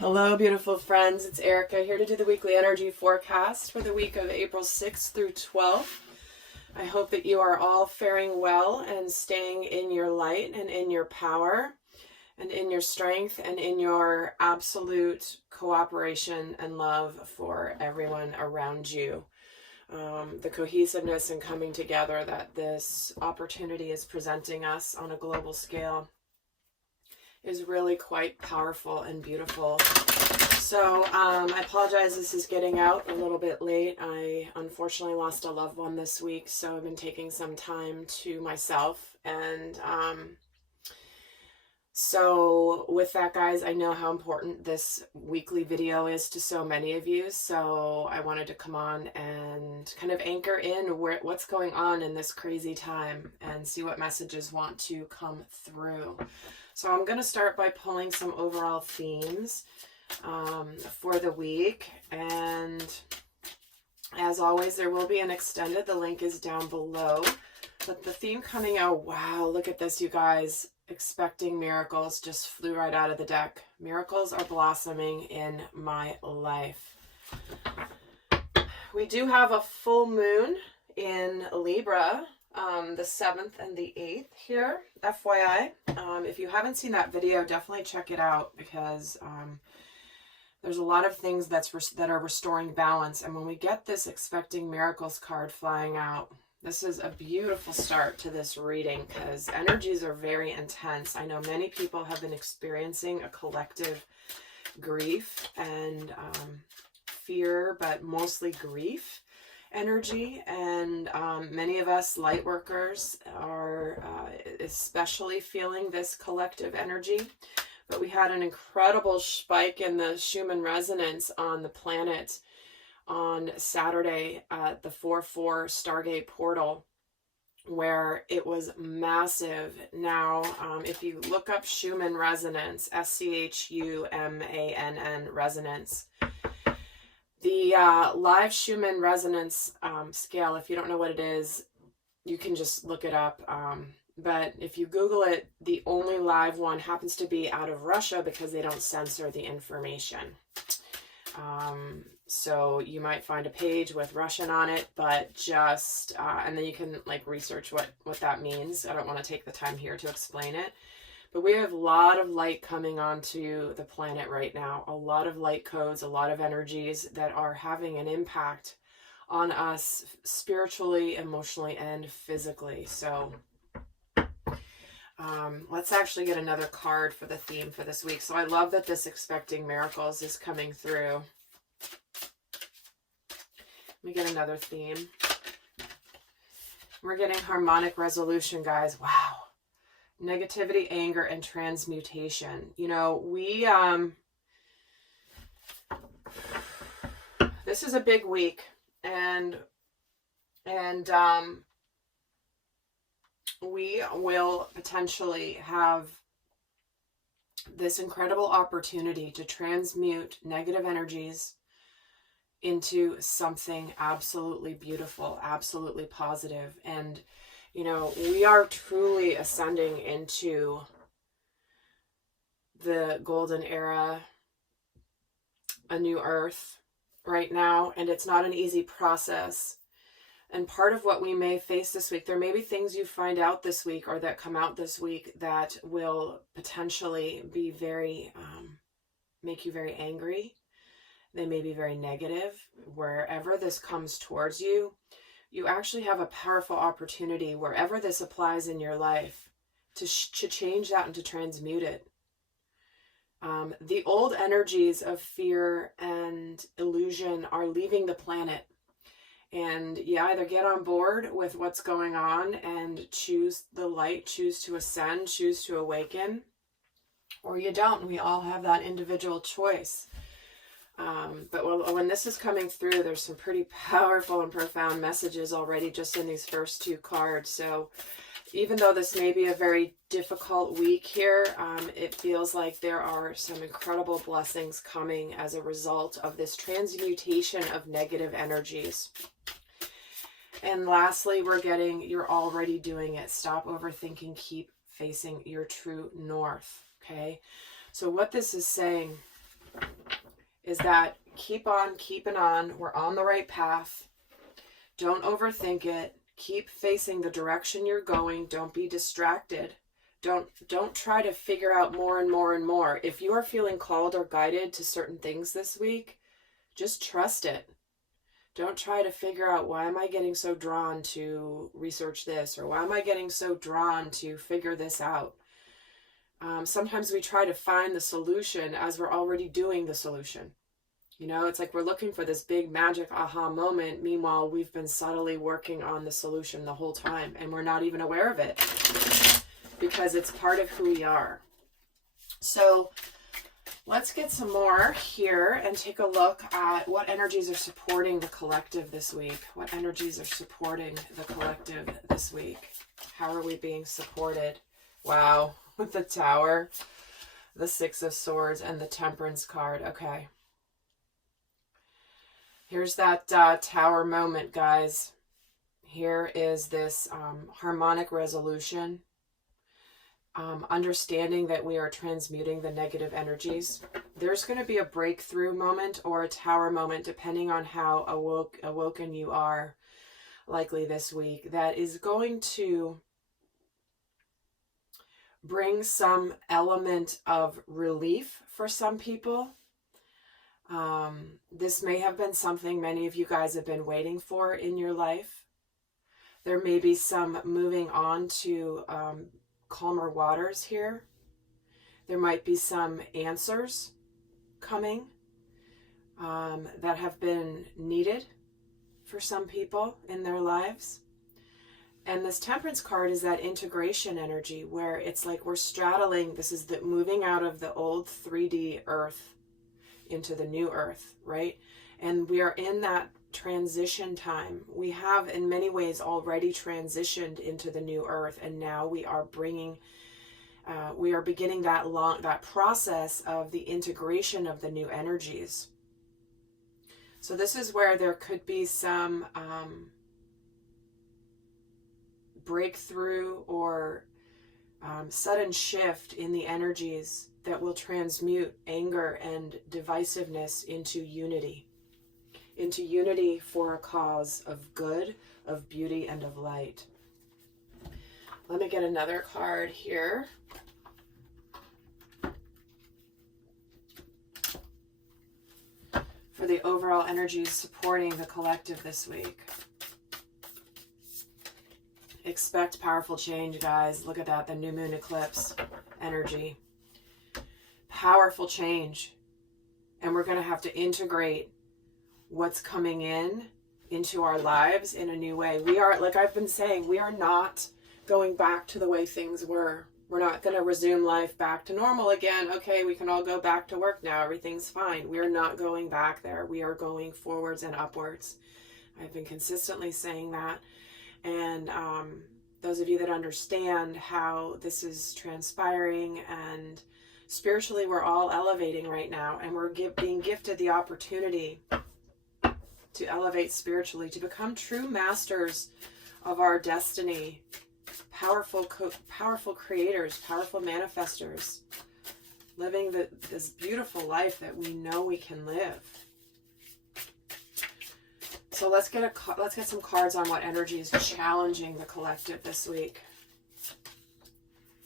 Hello, beautiful friends. It's Erika here to do the weekly energy forecast for the week of April 6th through 12th. I hope that you are all faring well and staying in your light and in your power and in your strength and in your absolute cooperation and love for everyone around you. The cohesiveness and coming together that this opportunity is presenting us on a global scale is really quite powerful and beautiful. So I apologize, this is getting out a little bit late. I unfortunately lost a loved one this week, so I've been taking some time to myself. And so with that, guys, I know how important this weekly video is to so many of you, so I wanted to come on and kind of anchor in what's going on in this crazy time and see what messages want to come through. So I'm going to start by pulling some overall themes for the week, and as always there will be an extended, the link is down below, but the theme coming out, wow, look at this, you guys, expecting miracles, just flew right out of the deck. Miracles are blossoming in my life. We do have a full moon in Libra, the 7th and the 8th here, FYI. If you haven't seen that video, definitely check it out, because there's a lot of things that are restoring balance. And when we get this expecting miracles card flying out, this is a beautiful start to this reading, because energies are very intense. I know many people have been experiencing a collective grief and fear, but mostly grief energy, and many of us light workers are especially feeling this collective energy. But we had an incredible spike in the Schumann resonance on the planet on Saturday at the 4-4 Stargate portal, where it was massive. Now, if you look up Schumann resonance, SCHUMANN resonance, the live Schumann resonance scale, if you don't know what it is, you can just look it up. But if you Google it, the only live one happens to be out of Russia, because they don't censor the information. So you might find a page with Russian on it, but just, and then you can like research what that means. I don't want to take the time here to explain it. But we have a lot of light coming onto the planet right now, a lot of light codes, a lot of energies that are having an impact on us spiritually, emotionally, and physically. So let's actually get another card for the theme for this week. So I love that this expecting miracles is coming through. Let me get another theme. We're getting harmonic resolution, guys. Wow. Negativity, anger, and transmutation. You know, we this is a big week, and we will potentially have this incredible opportunity to transmute negative energies into something absolutely beautiful, absolutely positive. And you know, we are truly ascending into the golden era, a new earth right now, and it's not an easy process. And part of what we may face this week, there may be things you find out this week or that come out this week that will potentially be very, make you very angry. They may be very negative. Wherever this comes towards you, you actually have a powerful opportunity, wherever this applies in your life, to change that and to transmute it. The old energies of fear and illusion are leaving the planet. And you either get on board with what's going on and choose the light, choose to ascend, choose to awaken, or you don't. We all have that individual choice. But when this is coming through, there's some pretty powerful and profound messages already just in these first two cards. So even though this may be a very difficult week here, it feels like there are some incredible blessings coming as a result of this transmutation of negative energies. And lastly, we're getting, you're already doing it. Stop overthinking, keep facing your true north. Okay. So what this is saying is that keep on keeping on. We're on the right path. Don't overthink it. Keep facing the direction you're going. Don't be distracted. Don't try to figure out more and more and more. If you are feeling called or guided to certain things this week, just trust it. Don't try to figure out, why am I getting so drawn to research this, or why am I getting so drawn to figure this out? Sometimes we try to find the solution as we're already doing the solution. You know, it's like we're looking for this big magic aha moment. Meanwhile, we've been subtly working on the solution the whole time, and we're not even aware of it because it's part of who we are. So let's get some more here and take a look at what energies are supporting the collective this week. What energies are supporting the collective this week? How are we being supported? Wow, with the Tower, the Six of Swords, and the Temperance card. Okay. Here's that Tower moment, guys. Here is this harmonic resolution. Understanding that we are transmuting the negative energies. There's going to be a breakthrough moment or a Tower moment, depending on how awoken you are, likely this week, that is going to bring some element of relief for some people. This may have been something many of you guys have been waiting for in your life. There may be some moving on to calmer waters here. There might be some answers coming that have been needed for some people in their lives. And this Temperance card is that integration energy where it's like we're straddling, this is the moving out of the old 3D earth into the new earth, right? And we are in that transition time. We have in many ways already transitioned into the new earth, and now we are beginning that process of the integration of the new energies. So this is where there could be some breakthrough or sudden shift in the energies that will transmute anger and divisiveness into unity for a cause of good, of beauty, and of light. Let me get another card here. For the overall energies supporting the collective this week. Expect powerful change, guys. Look at that, the new moon eclipse energy. Powerful change. And we're going to have to integrate what's coming into our lives in a new way. We are, like I've been saying, we are not going back to the way things were. We're not going to resume life back to normal again. Okay, we can all go back to work now. Everything's fine. We are not going back there. We are going forwards and upwards. I've been consistently saying that. And those of you that understand how this is transpiring, and spiritually we're all elevating right now, and we're being gifted the opportunity to elevate spiritually, to become true masters of our destiny, powerful creators, powerful manifestors, living this beautiful life that we know we can live. So let's get some cards on what energy is challenging the collective this week.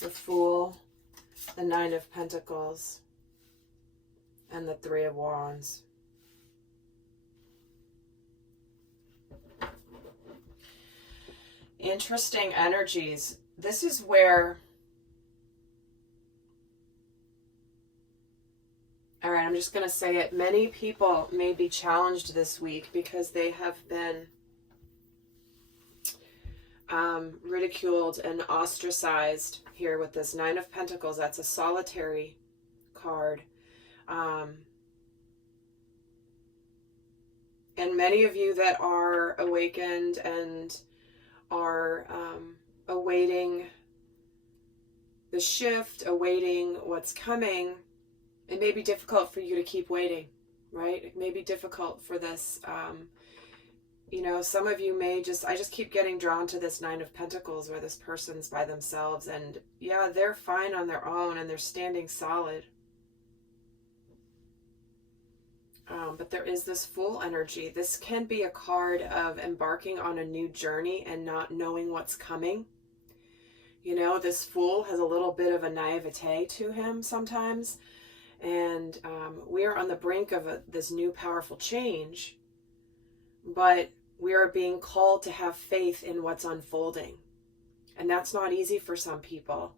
The Fool, the Nine of Pentacles, and the Three of Wands. Interesting energies. This is where, all right, I'm just going to say it. Many people may be challenged this week because they have been ridiculed and ostracized here with this Nine of Pentacles. That's a solitary card. And many of you that are awakened and are awaiting the shift, awaiting what's coming, it may be difficult for you to keep waiting, right? It may be difficult for this. You know, some of you may I just keep getting drawn to this Nine of Pentacles where this person's by themselves, and yeah, they're fine on their own and they're standing solid. But there is this Fool energy. This can be a card of embarking on a new journey and not knowing what's coming. You know, this Fool has a little bit of a naivete to him sometimes. And we are on the brink of this new powerful change. But we are being called to have faith in what's unfolding. And that's not easy for some people.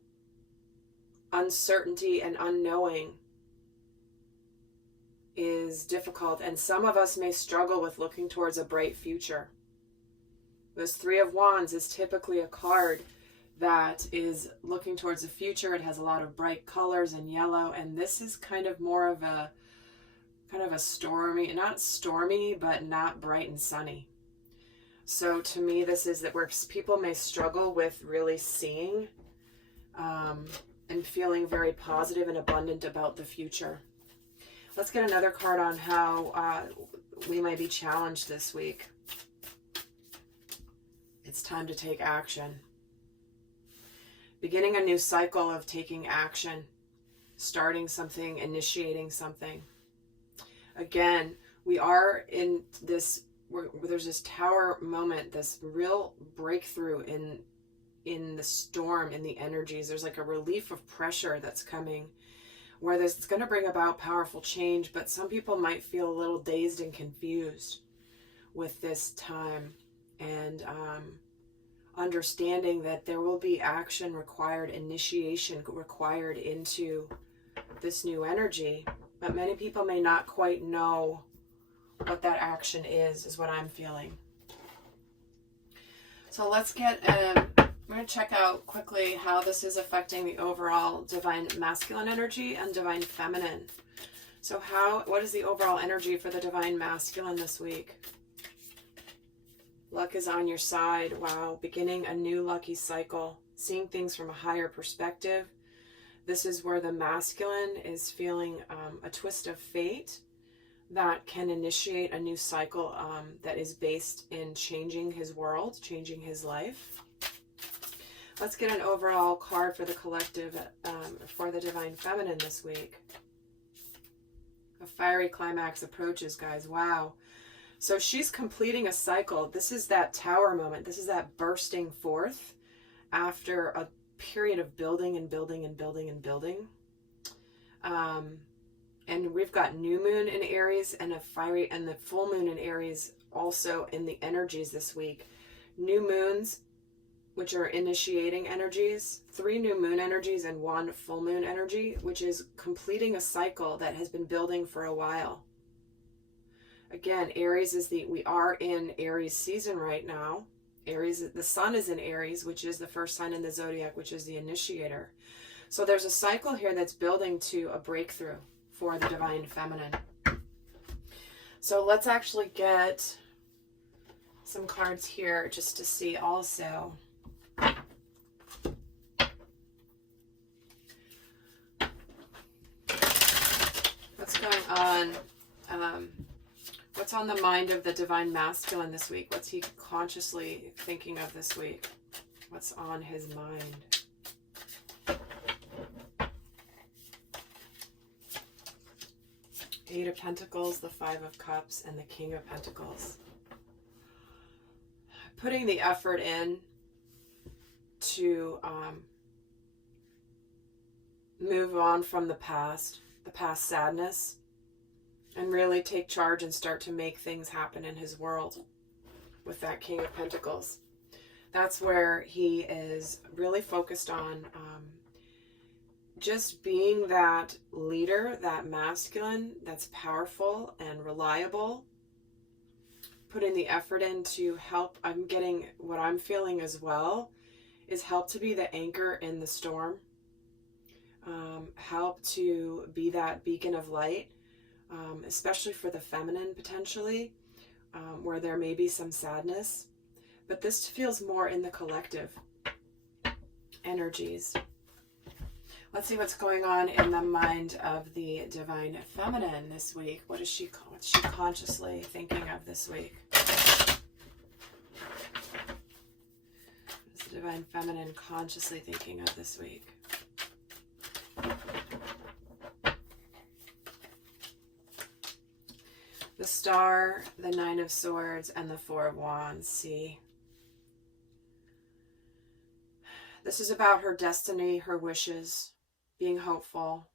Uncertainty and unknowing is difficult, and some of us may struggle with looking towards a bright future. This Three of Wands is typically a card that is looking towards the future. It has a lot of bright colors and yellow, and this is kind of more of a stormy, not stormy, but not bright and sunny. So to me, this is that where people may struggle with really seeing and feeling very positive and abundant about the future. Let's get another card on how we might be challenged this week. It's time to take action. Beginning a new cycle of taking action, starting something, initiating something. Again, we are in this, there's this tower moment, this real breakthrough in the storm, in the energies. There's like a relief of pressure that's coming, where it's going to bring about powerful change, but some people might feel a little dazed and confused with this time, and understanding that there will be action required, initiation required into this new energy, but many people may not quite know what that action is what I'm feeling. So let's get we're going to check out quickly how this is affecting the overall divine masculine energy and divine feminine. So what is the overall energy for the divine masculine this week? Luck is on your side. Wow. Beginning a new lucky cycle. Seeing things from a higher perspective. This is where the masculine is feeling a twist of fate that can initiate a new cycle that is based in changing his world, changing his life. Let's get an overall card for the collective for the divine feminine this week. A fiery climax approaches, guys. Wow. So she's completing a cycle. This is that tower moment. This is that bursting forth after a period of building and building and building and building. And we've got new moon in Aries and the full moon in Aries also in the energies this week. New moons, which are initiating energies, 3 new moon energies and 1 full moon energy, which is completing a cycle that has been building for a while. Again, Aries is we are in Aries season right now. Aries, the sun is in Aries, which is the first sign in the zodiac, which is the initiator. So there's a cycle here that's building to a breakthrough for the divine feminine. So let's actually get some cards here just to see also. What's going on? What's on the mind of the divine masculine this week? What's he consciously thinking of this week? What's on his mind? 8 of Pentacles, the 5 of Cups, and the King of Pentacles. Putting the effort in to move on from the past sadness, and really take charge and start to make things happen in his world with that King of Pentacles. That's where he is really focused on just being that leader, that masculine, that's powerful and reliable, putting the effort in to help. I'm getting what I'm feeling as well is help to be the anchor in the storm, help to be that beacon of light, especially for the feminine potentially, where there may be some sadness, but this feels more in the collective energies. Let's see what's going on in the mind of the divine feminine this week. What's she consciously thinking of this week? What's the divine feminine consciously thinking of this week? The Star, the Nine of Swords, and the Four of Wands. See? This is about her destiny, her wishes, being hopeful,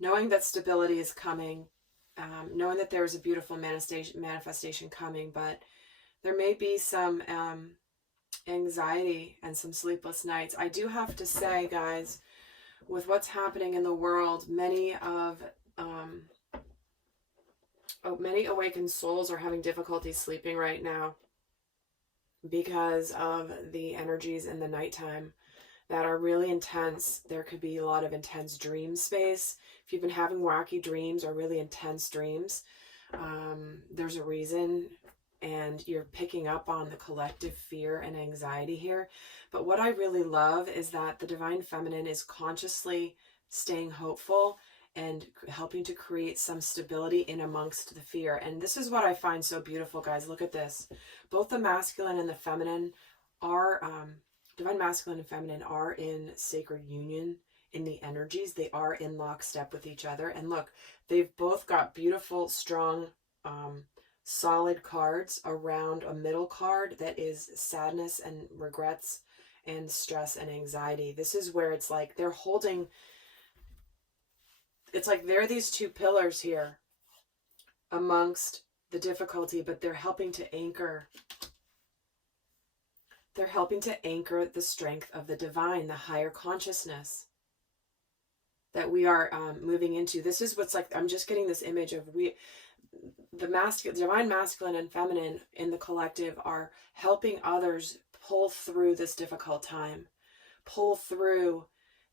knowing that stability is coming, knowing that there is a beautiful manifestation coming, but there may be some anxiety and some sleepless nights. I do have to say, guys, with what's happening in the world, many awakened souls are having difficulty sleeping right now because of the energies in the nighttime that are really intense. There could be a lot of intense dream space. If you've been having wacky dreams or really intense dreams, there's a reason, and you're picking up on the collective fear and anxiety here. But what I really love is that the Divine Feminine is consciously staying hopeful and helping to create some stability in amongst the fear. And this is what I find so beautiful, guys. Look at this. Both the masculine and the feminine are, Divine Masculine and Feminine are in sacred union in the energies. They are in lockstep with each other. And look, they've both got beautiful, strong, solid cards around a middle card that is sadness and regrets and stress and anxiety. This is where it's like they're holding, it's like there are these two pillars here amongst the difficulty, but they're helping to anchor. They're helping to anchor the strength of the divine, the higher consciousness that we are moving into. This is what's like, I'm just getting this image of the Divine Masculine and Feminine in the collective are helping others pull through this difficult time, pull through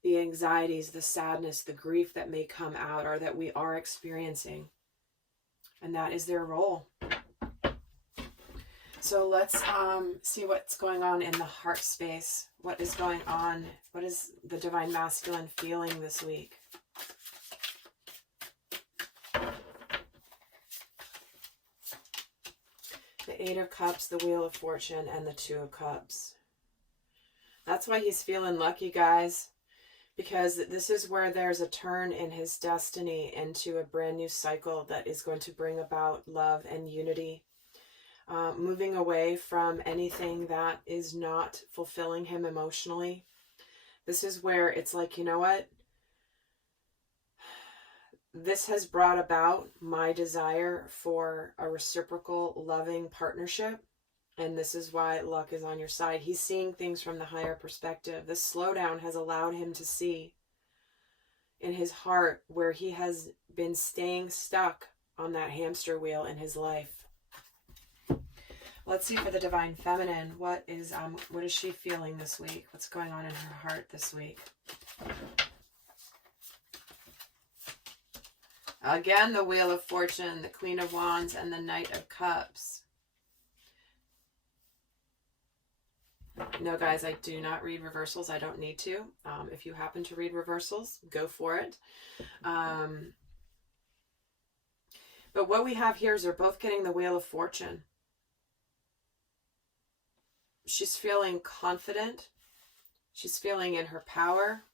the anxieties, the sadness, the grief that may come out or that we are experiencing. And that is their role. So let's see what's going on in the heart space. What is going on? What is the Divine Masculine feeling this week? The Eight of Cups, the Wheel of Fortune, and the Two of Cups. That's why he's feeling lucky, guys. Because this is where there's a turn in his destiny into a brand new cycle that is going to bring about love and unity. Moving away from anything that is not fulfilling him emotionally. This is where it's like, you know what? This has brought about my desire for a reciprocal, loving partnership. And this is why luck is on your side. He's seeing things from the higher perspective. This slowdown has allowed him to see in his heart where he has been staying stuck on that hamster wheel in his life. Let's see for the Divine Feminine. What is she feeling this week? What's going on in her heart this week? Again, the Wheel of Fortune, the Queen of Wands, and the Knight of Cups. No, guys, I do not read reversals. I don't need to. If you happen to read reversals, go for it. But what we have here is they're both getting the Wheel of Fortune. She's feeling confident. She's feeling in her power.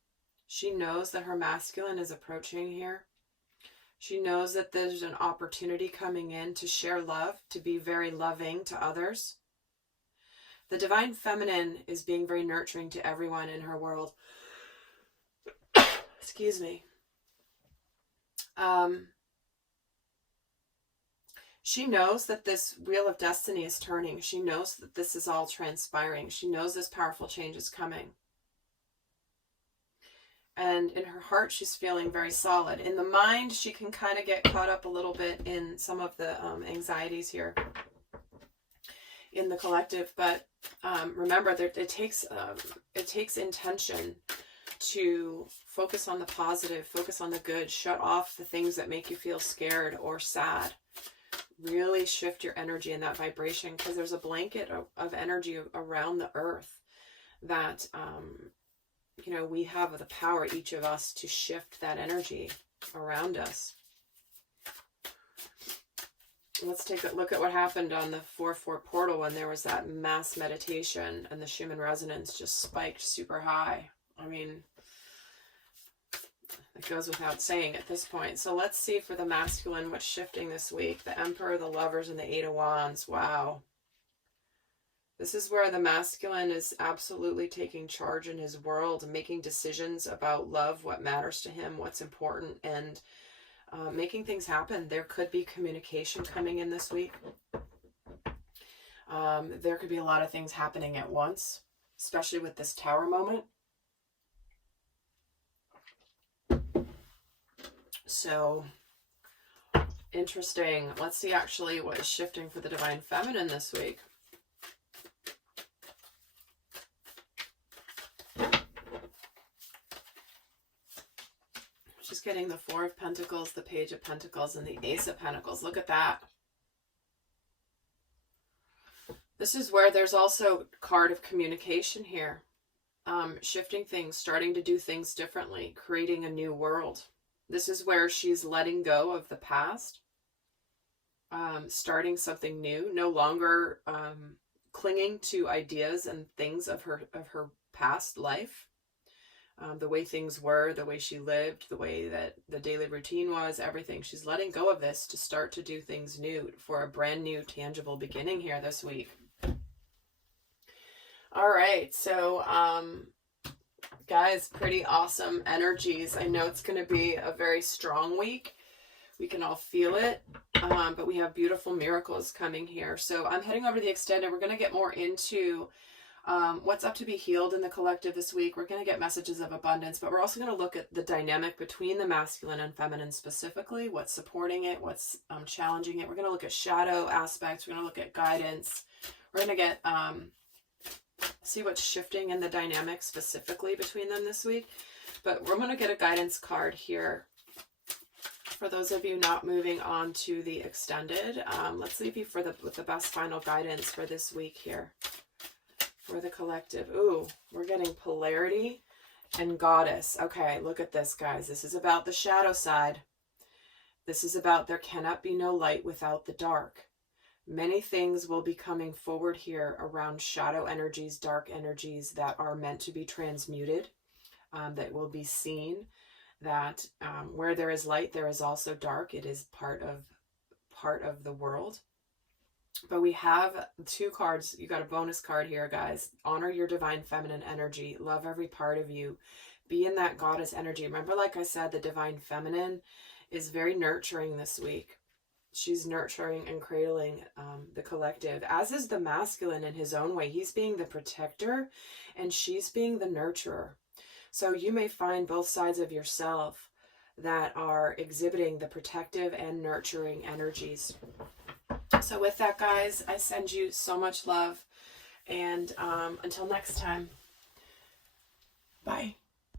She knows that her masculine is approaching here. She knows that there's an opportunity coming in to share love, to be very loving to others. The Divine Feminine is being very nurturing to everyone in her world. Excuse me. She knows that this wheel of destiny is turning. She knows that this is all transpiring. She knows this powerful change is coming. And in her heart, she's feeling very solid. In the mind, she can kind of get caught up a little bit in some of the anxieties here in the collective. But remember, that it takes intention to focus on the positive, focus on the good, shut off the things that make you feel scared or sad. Really shift your energy in that vibration, because there's a blanket of energy around the earth that, we have the power, each of us, to shift that energy around us. Let's take a look at what happened on the 4-4 portal when there was that mass meditation and the Schumann resonance just spiked super high. I mean, It goes without saying at this point. So let's see for the masculine what's shifting this week. The Emperor, the Lovers, and the Eight of Wands. Wow. This is where the masculine is absolutely taking charge in his world, making decisions about love, what matters to him, what's important, and making things happen. There could be communication coming in this week. There could be a lot of things happening at once, especially with this Tower moment. So, interesting. Let's see actually what is shifting for the Divine Feminine this week. She's getting the Four of Pentacles, the Page of Pentacles, and the Ace of Pentacles. Look at that. This is where there's also a card of communication here. Shifting things, starting to do things differently, creating a new world. This is where she's letting go of the past, starting something new, no longer clinging to ideas and things of her past life. The way things were, the way she lived, the way that the daily routine was, everything. She's letting go of this to start to do things new for a brand new tangible beginning here this week. All right, so guys, pretty awesome energies. I know it's going to be a very strong week. We can all feel it, but we have beautiful miracles coming here. So I'm heading over to the extended. We're going to get more into what's up to be healed in the collective this week. We're going to get messages of abundance, but we're also going to look at the dynamic between the masculine and feminine specifically, what's supporting it, what's challenging it. We're going to look at shadow aspects. We're going to look at guidance. We're going to get see what's shifting in the dynamic specifically between them this week. But we're going to get a guidance card here for those of you not moving on to the extended. Let's leave you with the best final guidance for this week here for the collective. Ooh, we're getting polarity and goddess. Okay, look at this, guys. This is about the shadow side. This is about there cannot be no light without the dark. Many things will be coming forward here around shadow energies, dark energies that are meant to be transmuted, that will be seen, that where there is light, there is also dark. It is part of the world. But we have two cards. You got a bonus card here, guys. Honor your divine feminine energy. Love every part of you. Be in that goddess energy. Remember, like I said, the divine feminine is very nurturing this week. She's nurturing and cradling the collective, as is the masculine in his own way. He's being the protector and she's being the nurturer. So you may find both sides of yourself that are exhibiting the protective and nurturing energies. So with that, guys, I send you so much love. And until next time, bye.